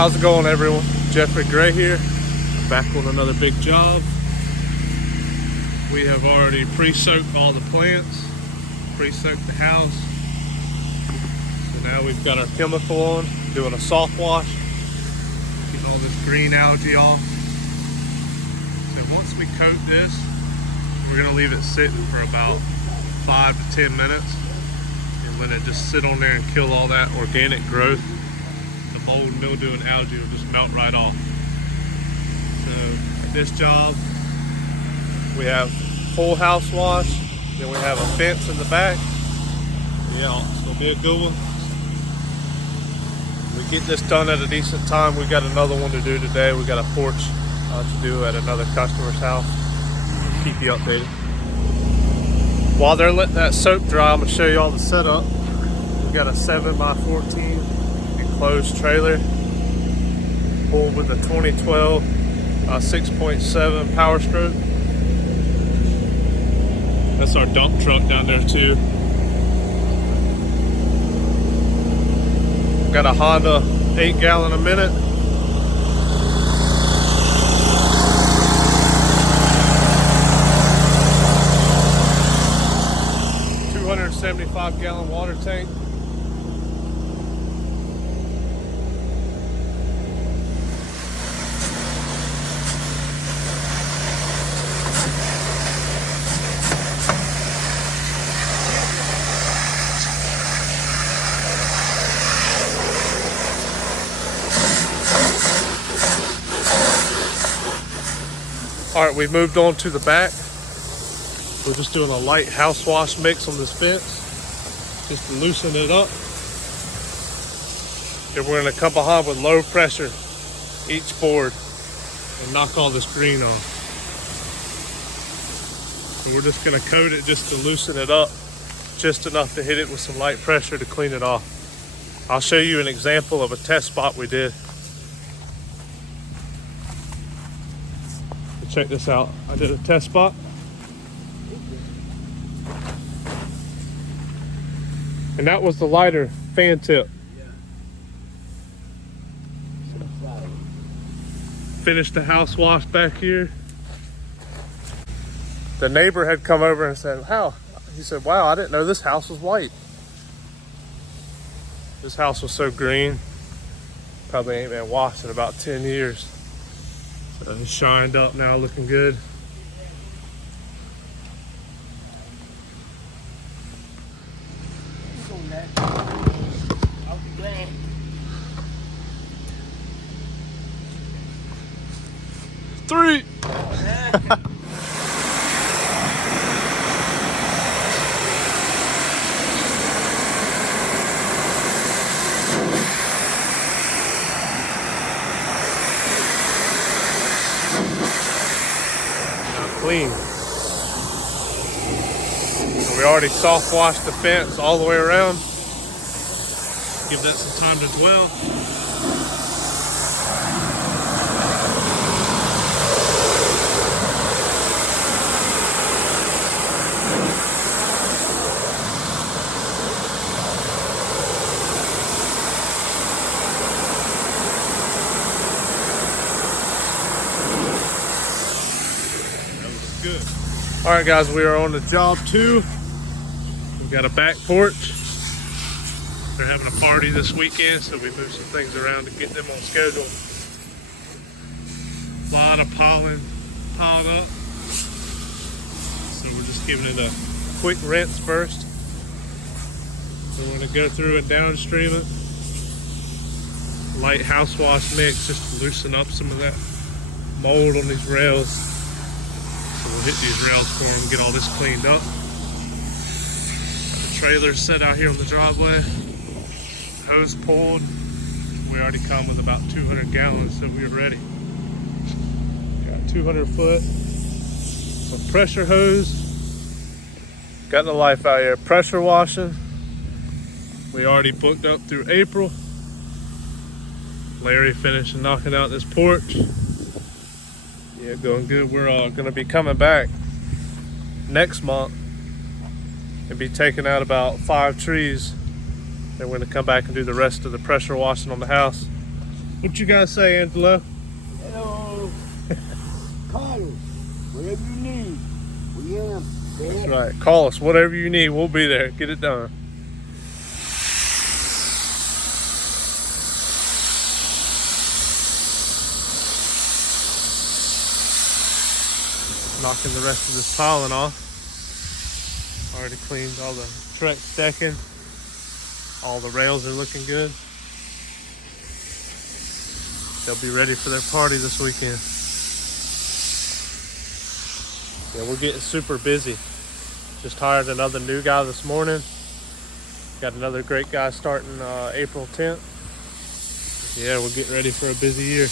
How's it going, everyone? Jeffrey Gray here, back on another big job. We have already pre-soaked all the plants, pre-soaked the house. So now we've got our chemical on, doing a soft wash, getting all this green algae off. So once we coat this, we're gonna leave it sitting for about 5 to 10 minutes and let it just sit on there and kill all that organic growth. Mold, mildew, and algae will just melt right off. So this job, we have full house wash, then we have a fence in the back. Yeah, it's gonna be a good one. We get this done at a decent time. We got another one to do today. We got a porch to do at another customer's house. Keep you updated. While they're letting that soap dry, I'm gonna show you all the setup. We got a 7x14 enclosed trailer, pulled with a 2012 6.7 Power Stroke. That's our dump truck down there too. Got a Honda 8 gallon a minute. $275 gallon water tank. All right, we've moved on to the back. We're just doing a light house wash mix on this fence, just to loosen it up. And we're gonna come behind with low pressure each board and knock all this green off. So we're just gonna coat it just to loosen it up, just enough to hit it with some light pressure to clean it off. I'll show you an example of a test spot we did. Check this out. I did a test spot. And that was the lighter fan tip. Finished the house wash back here. The neighbor had come over and said, "How?" He said, "Wow, I didn't know this house was white." This house was so green. Probably ain't been washed in about 10 years. So it's shined up now, looking good. Three. Clean. So we already soft washed the fence all the way around. Give that some time to dwell. Good. All right, guys, we are on to job 2. We've got a back porch. They're having a party this weekend, so we moved some things around to get them on schedule. A lot of pollen piled up, so we're just giving it a quick rinse first. So we're gonna go through and downstream it. Light house wash mix just to loosen up some of that mold on these rails. So we'll hit these rails for them, get all this cleaned up. The trailer's set out here on the driveway. Hose pulled. We already come with about 200 gallons, so we're ready. Got 200 foot. Some pressure hose. Got the life out here. Pressure washing. We already booked up through April. Larry finishing knocking out this porch. Yeah, going good. We're going to be coming back next month and be taking out about 5 trees. Then we're going to come back and do the rest of the pressure washing on the house. What you guys say, Angelo? Hello. Call us. Whatever you need. We am. That's right. Call us. Whatever you need, we'll be there. Get it done. Knocking the rest of this piling off. Already cleaned all the Trex decking. All the rails are looking good. They'll be ready for their party this weekend. Yeah, we're getting super busy. Just hired another new guy this morning. Got another great guy starting April 10th. Yeah, we're getting ready for a busy year.